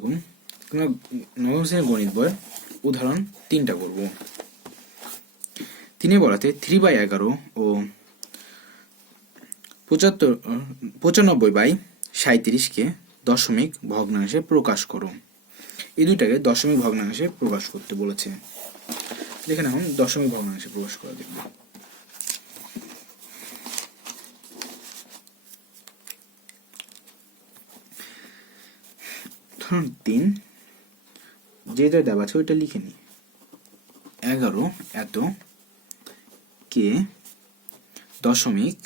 এরকম তোমরা নবম শ্রেণির গণিত বই উদাহরণ তিনটা করব। তিনে বলাতে থ্রি বাই এগারো ও পঁচাত্তর পঁচানব্বই বাই সাঁত্রিশকে দশমিক ভগ্নাংশে প্রকাশ করো। এই দুইটাকে দশমিক ভগ্নাংশে প্রকাশ করতে বলেছে। দেখে এখন দশমিক ভগ্নাংশে প্রকাশ করা তিন যেটা দেওয়া আছে ওইটা লিখে নি। এগারো এত কে দশমিক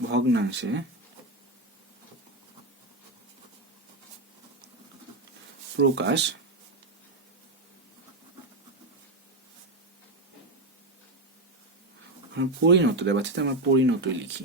ভগ্নাংশে প্রকাশ পরিণত দেওয়া আছে আমরা পরিণতই লিখি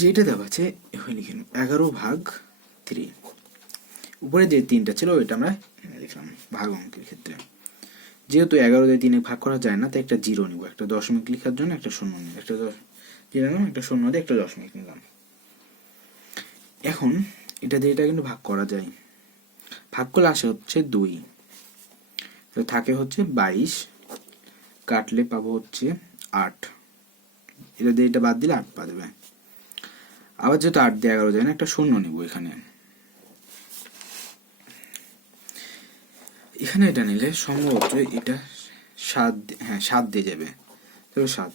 যেটা দেওয়া আছে এখানে লিখে নেব এগারো ভাগ থ্রি উপরে যে তিনটা ছিল, ওইটা আমরা এখানে লিখলাম ভাগ অঙ্কের ক্ষেত্রে। যেহেতু এগারো দিয়ে তিনে ভাগ করা যায় না, তাই একটা জিরো নিব। একটা দশমিক লেখার জন্য একটা শূন্য নিব। একটা দশ জিরো নিলাম, একটা শূন্য দিয়ে একটা দশমিক নিলাম। এখন এটা দিয়ে এটা কিন্তু ভাগ করা যায়। ভাগ করলে আসে হচ্ছে দুই। থাকে হচ্ছে বাইশ, কাটলে পাবো হচ্ছে আট। এটা দিয়ে এটা বাদ দিলে আট পা দেবে। আবার যেহেতু আট দিয়ে এগারো যায় না, একটা শূন্য নিব এখানে। এখানে এটা নিলে সম্ভবত এটা সাত হ্যাঁ সাত দিয়ে যাবে। তাহলে সাত।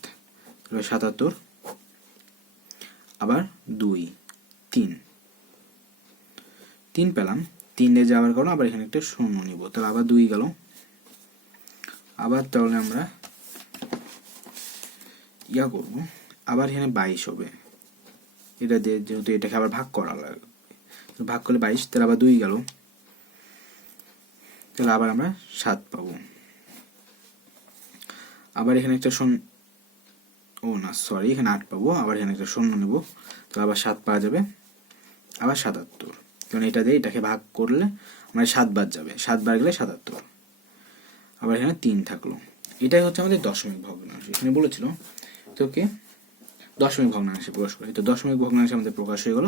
তাহলে সাতাত্তর। আবার দুই, তিন। তিন পেলাম। তিন দিয়ে যাওয়ার কারণে আবার এখানে একটা শূন্য নিব। তাহলে আবার দুই গেল। আবার তাহলে আমরা ইয়া করব। আবার এখানে বাইশ হবে। এটা দিয়ে যেহেতু এটাকে আবার ভাগ করা লাগবে ভাগ করলে বাইশ, তাহলে আবার দুই গেল। তাহলে আবার আমরা সাত পাবো। আবার এখানে একটা শূন্য ও না সরি এখানে আট পাবো। আবার এখানে একটা শূন্য নেব। তাহলে আবার সাত পাওয়া যাবে। আবার সাতাত্তর। কারণ এটা দিয়ে এটাকে ভাগ করলে আমার সাত বার যাবে। সাত বার গেলে সাতাত্তর। আবার এখানে তিন থাকল। এটাই হচ্ছে আমাদের দশমিক ভগ্নাংশ। এখানে বলেছিল তোকে দশমিক ভগ্নাংশে প্রকাশ করে। তো দশমিক ভগ্নাংশে আমাদের প্রকাশ হয়ে গেল।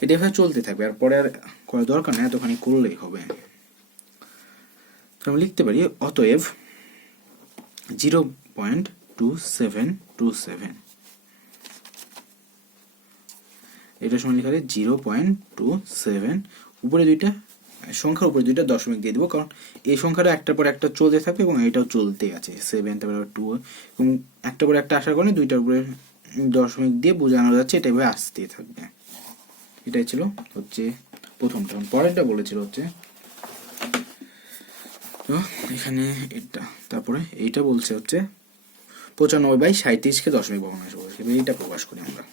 এটা এভাবে চলতে থাকবে। আর পরে আর করার দরকার নেই। এতখানি করলেই হবে। আমরা লিখতে পারি, অতএব zero point two seven two seven এটা সময় লেখা জিরো পয়েন্ট টু সেভেন উপরে দুইটা, সংখ্যার উপরে দুইটা দশমিক দিয়ে দিব, কারণ এই সংখ্যাটা একটার পর একটা চলতে থাকবে এবং এটাও চলতে আছে। সেভেন তারপরে টু এবং একটা পরে একটা আসার কারণে দুইটার উপরে দশমিক দিয়ে বোঝানো যাচ্ছে, এটা এভাবে আসতে থাকবে। এটাই ছিল হচ্ছে প্রথমটা পরেরটা বলেছিল হচ্ছে তো এখানে এটা, তারপরে এইটা বলছে হচ্ছে পঁচানব্বই বাই সাঁত্রিশকে দশমিক ভগ্নাংশ বলছে এইটা প্রকাশ করি আমরা।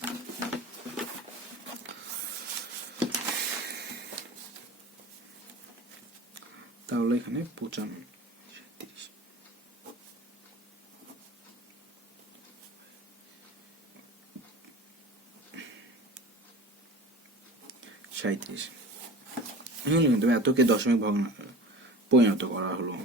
তাহলে এখানে পঁচানব্বই সাঁত্রিশ কিন্তু এতকে দশমিক ভগ্ন পরিণত করা হলো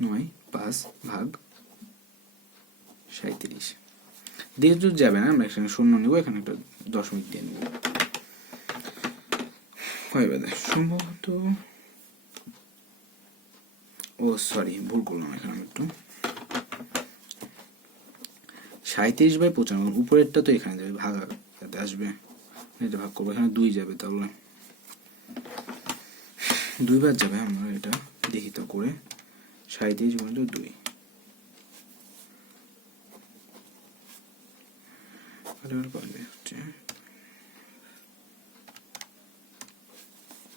নয় পাঁচ ভাগ সাঁত্রিশ যদি যাবে না, আমরা এখানে শূন্য নিব, এখানে একটা দশমিক দিয়ে নেব। সম্ভবত ও সরি ভুল করলাম এখানে আমি একটু। সাঁত্রিশ বাই পঁচানব্বই, উপরেরটা তো এখানে যাবে, ভাগ আসবে, এটা ভাগ করব, এখানে দুই যাবে তাহলে। দুইবার যাবে আমরা এটা, দেখি তো করে। সাঁত্রিশ গুণিত দুই। কাটাকাটি করলে হচ্ছে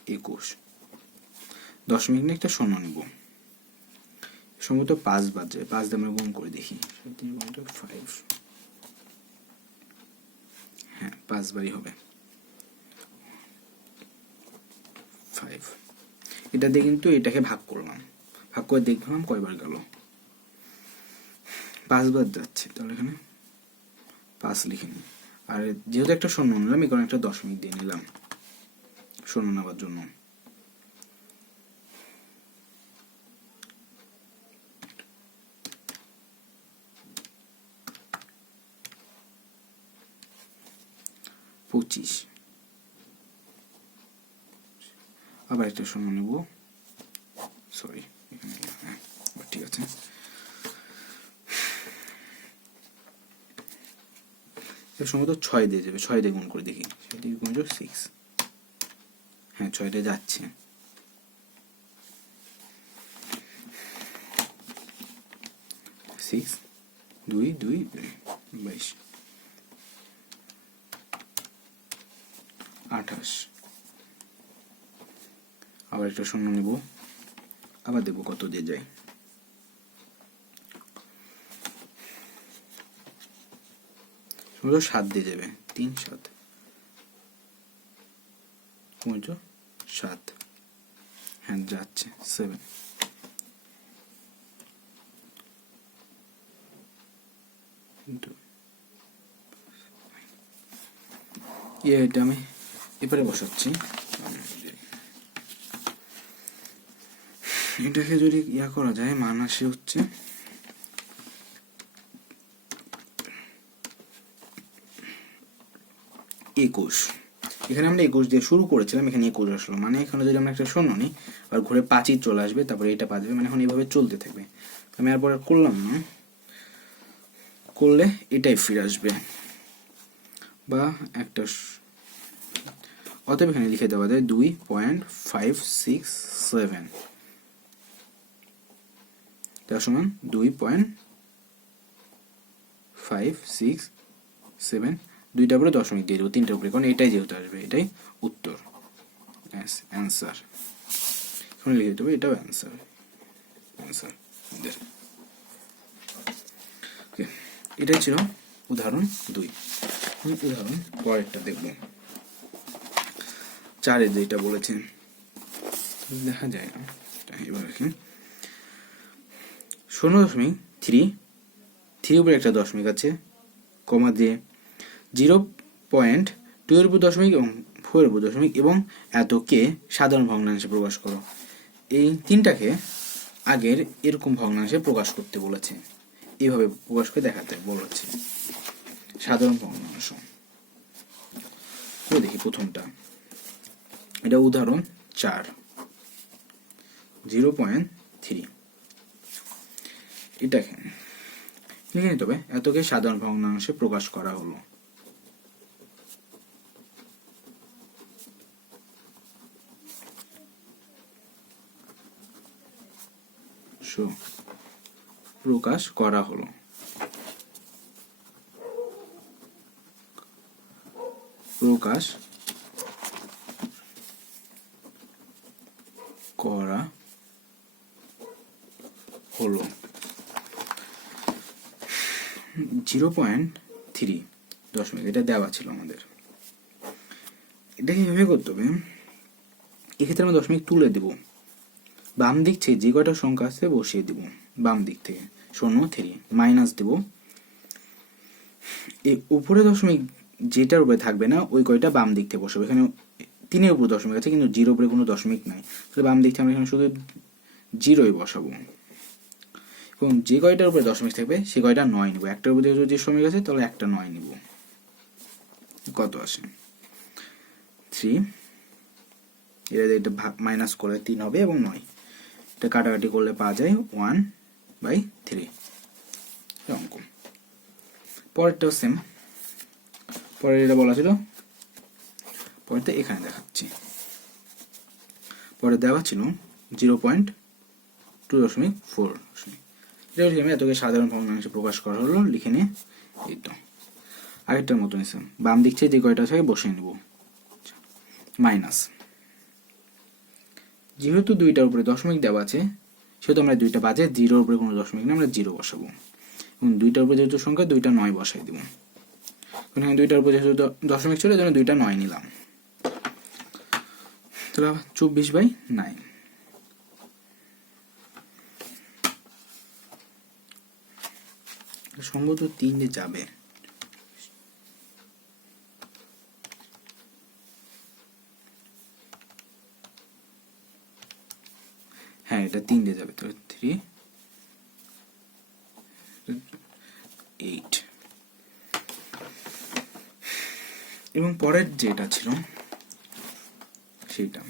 একুশ দশমিক নিয়ে একটা শূন্য নিব সম্ভবত পাঁচ বাজে পাঁচ দিয়ে আমরা গুণ করে দেখি ফাইভ হ্যাঁ পাঁচ বারই হবে ফাইভ এটা দিয়ে কিন্তু এটাকে ভাগ করলাম ভাগ করে দেখলাম কয়বার গেল পাঁচবার যাচ্ছে তাহলে এখানে পাঁচ লিখে নিই আর যেহেতু একটা শূন্য নিলাম এখানে একটা দশমিক দিয়ে নিলাম শূন্য নেওয়ার জন্য। পঁচিশ। আবার একটা শূন্য নেব। সরি ঠিক আছে। এর সম্ভবত ছয় দিয়ে যাবে, ছয় দিয়ে গুণ করে দেখি। ছয় দিয়ে গুণ সিক্স হ্যাঁ ছয়টা যাচ্ছে। সিক্স দুই দুই, বাইশ। আঠাশ। আবার একটা শূন্য নিব। আবার দেখব কত দিয়ে যায়। ষোলো সাত দিয়ে যাবে। তিন, সাত। পঞ্চ সাত। হ্যাঁ যাচ্ছে। সেভেন এটা আমি এবারে বসাচ্ছি। এটাকে যদি ইয়া করা যায় মান আসে হচ্ছে একুশ। এখানে আমরা একুশ দিয়ে শুরু করেছিলাম, এখানে একুশ আসলো। মানে এখানে যদি আমরা একটা শূন্য নিই, আর ঘুরে পাঁচই চলে আসবে, তারপরে এটা বাজবে মানে এখন এইভাবে চলতে থাকবে। আমি এরপরে করলাম না। করলে এটাই ফিরে আসবে। বা একটা অতএব এখানে লিখে দেওয়া যায় দুই পয়েন্ট ফাইভ সিক্স সেভেন। তার সমান দুই পয়েন্ট ফাইভ সিক্স সেভেন দুইটা উপরে দশমিক দিয়ে দেবো তিনটার উপরে, কারণ এটাই যেহেতু আসবে, এটাই উত্তর। অ্যান্সার এখন লিখে দেবো, এটাও অ্যান্সার অ্যান্সার এটাই ছিল উদাহরণ দুই। উদাহরণ পরেরটা দেখব। চারে যেটা বলেছেন দেখা যায় না এবার রাখি শূন্য দশমিক থ্রি থ্রি উপরে একটা দশমিক আছে, কমা দিয়ে জিরো পয়েন্ট টু এর উপর দশমিক এবং এর দশমিক এবং এতকে সাধারণ ভগ্নাংশে প্রকাশ করো। এই তিনটাকে আগের এরকম ভগ্নাংশে প্রকাশ করতে বলেছে। এইভাবে প্রকাশ করে দেখাতে বলেছে। সাধারণ ভগ্নাংশ। তো দেখি প্রথমটা। এটা উদাহরণ চার। Zero point three. এটাকে লিখে নিতে হবে, এতকে সাধারণ ভগ্নাংশে প্রকাশ করা হলো। প্রকাশ করা হলো। প্রকাশ করা হলো। জিরো পয়েন্ট থ্রি দশমিক, এটা দেওয়া ছিল আমাদের। এটাকে এভাবে করতে হবে? এক্ষেত্রে আমরা দশমিক তুলে দেব। বাম দিক থেকে যে কয়টা সংখ্যা আছে বসিয়ে দেব, বাম দিক থেকে। শূন্য থ্রি মাইনাস দেব। এই উপরে দশমিক যেটার উপরে থাকবে না, ওই কয়টা বাম দিক থেকে বসাবো। এখানে তিনের উপর দশমিক আছে, কিন্তু জিরো উপরে কোনো দশমিক নাই। তাহলে বাম দিক থেকে আমরা এখানে শুধু জিরোই বসাবো। এবং যে কয়টার উপরে দশমিক থাকবে, সে কয়টা নয় নিব। একটার উপরে যদি দশমিক আছে, তাহলে একটা নয় নিব। কত আসে থ্রি এটা এটা ভাগ মাইনাস করলে তিন হবে এবং নয়। এটা কাটাকাটি করলে পাওয়া যায় ওয়ান বাই থ্রি অঙ্ক। পরেরটাও সেম পরের এটা বলা ছিল। পরেরটা এখানে দেখাচ্ছি। পরে দেওয়া ছিল জিরো পয়েন্ট টু দশমিক ফোর দশমিক। আমি এতকে সাধারণ ভগ্নাংশে প্রকাশ করা হলো, লিখে নিয়ে এই তো। আরেকটার মতো নিলাম বাম দিক থেকে যে কয়টা থাকে বসিয়ে নেব। মাইনাস যেহেতু দুইটার উপরে দশমিক দেওয়া আছে, সেহেতু আমরা দুইটা বাজে জিরোর উপরে কোনো দশমিক নেই, আমরা জিরো বসাবো। এবং দুইটার উপরে যেহেতু সংখ্যা, দুইটা নয় বসাই দেবো। এখানে দুইটার উপরে যেহেতু দশমিক ছিল জন্য দুইটা নয় নিলাম। তাহলে চব্বিশ বাই নাইন। সম্ভবত তিন যাবে। হ্যাঁ এটা তিন দিয়ে যাবে, তো থ্রি এইট এবং পরের যেটা ছিল সেটা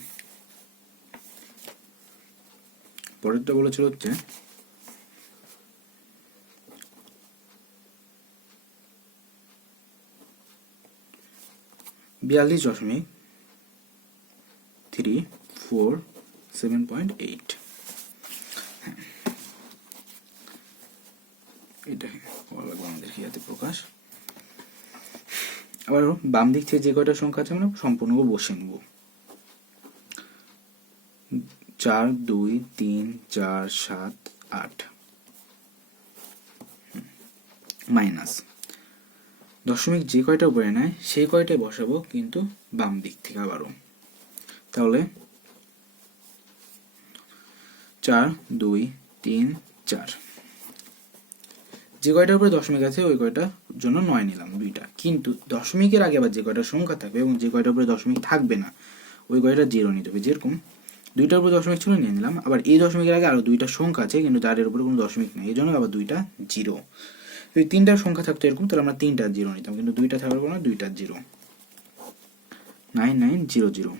পরেরটা বলেছিল হচ্ছে, বিয়াল্লিশ দশমিক three four seven point eight এটা হওয়া লাগবে আমাদের প্রকাশ? আবার বাম দিক থেকে যে কয়টা সংখ্যা আছে আমরা সম্পূর্ণ বসে নেব। চার, দুই, তিন, চার, সাত, আট। মাইনাস। দশমিক যে কয়টা উপরে নেয়, সেই কয়টাই বসাবো কিন্তু বাম দিক থেকে আবারও। তাহলে চার, দুই, তিন, চার। যে কয়টার উপরে দশমিক আছে, ওই কয়টার জন্য নয় নিলাম দুইটা। কিন্তু দশমিকের আগে আবার যে কয়টা সংখ্যা থাকবে এবং যে কয়টার উপরে দশমিক থাকবে না, ওই কয়টা জিরো নিতে হবে, যেরকম দুইটার উপরে দশমিক ছিল, নিয়ে নিলাম। আবার এই দশমিকের আগে আরও দুইটা সংখ্যা আছে, কিন্তু যাদের উপরে কোনো দশমিক নেই এই জন্য আবার দুইটা জিরো যদি তিনটার সংখ্যা থাকতো এরকম, তাহলে আমরা তিনটা জিরো নিতাম, কিন্তু দুইটা থাকার কোনো দুইটা zero nine nine zero zero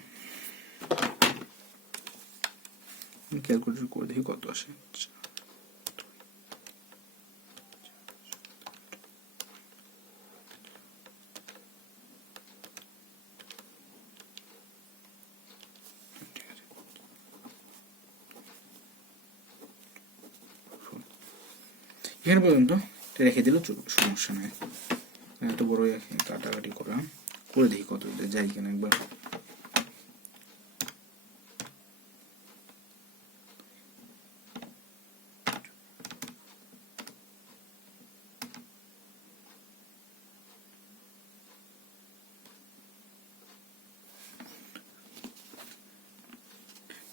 calculator করে দেখি কত আসে। এখানে পর্যন্ত রেখে চলবে সমস্যা নেই এত বড় কাটাকাটি করা করে দেখি কত যাই কেন একবার।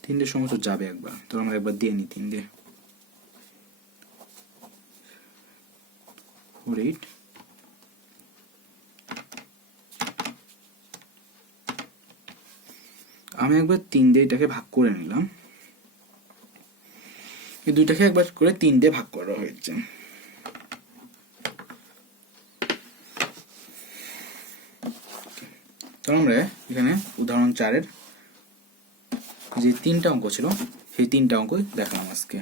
তিনটে সময় তো যাবে একবার। তো আমরা একবার দিয়ে নিই তিন দিয়ে ফোর এইট আমি একবার তিন দিয়ে এটাকে ভাগ করে নিলাম। এই দুইটাকে একবার করে তিন দিয়ে ভাগ করা হয়েছে। তো আমরা এখানে উদাহরণ চারের যে তিনটা অঙ্ক ছিল, সেই তিনটা অঙ্ক দেখালাম আজকে।